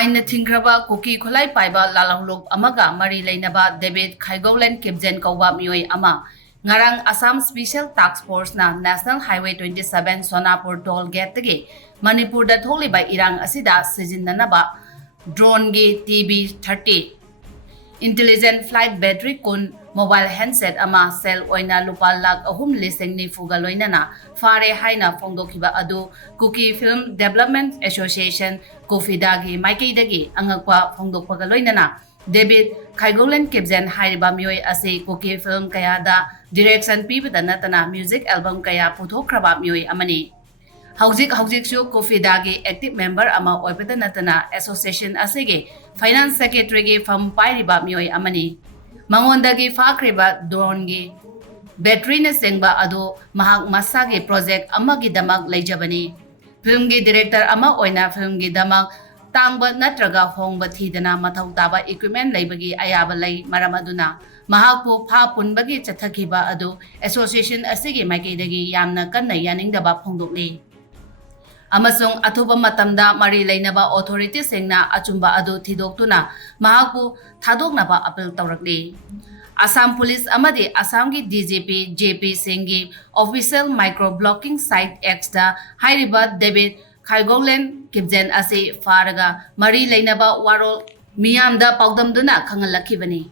Aina Tingraba Kuki Kulai Paiba Lalaluk Amaga Mari Lainaba David Khaigoulen Kipgen Kouba Mioi Ama Ngarang Assam Special Task Force na National Highway 27 Sonapur Toll Gate tagi Manipur da tholi by Irang Asida Sijindanaba Drone gi TB-30 Intelligent Flight Battery kun Mobile Handset ama Cell oina lupa lag ahum liseng ni fugaloinana fare haina fongdokiba adu Kuki Film Development Association Kufida gi Mioi dagi angakwa fongdokpagaloinana David Khaigoulen Kipgen haiba Mioi ase Kuki Film kaya da direction pibada natana music album kaya puthokraba Mioi amani Haujik su Kufida gi active member ama oibada natana association asege finance secretary gi fam pairiba Mioi amani Mangondagi fakriba drone gi battery na sengba ado mahak masagi project amagi damag laijabani film gi director ama oina film gi damag tangba natraga hongba thidana mathau taba equipment laibagi ayaba lai maramaduna mahakpu pha punbagi chathakiba ado association asigi maikaidagi yamna kanna Yaningde ba phongdokli amasung athuba matamda mari lainaba authority sengna achumba adu thidoktuna mahakpu thadoknaba appeal tawrakli Assam Police amadi Assam gi DGP JP Singh official micro blocking site X da hairiba David Khaigoulen Kipgen ase faraga mari lainaba warol miyamda paudamduna khangalakibani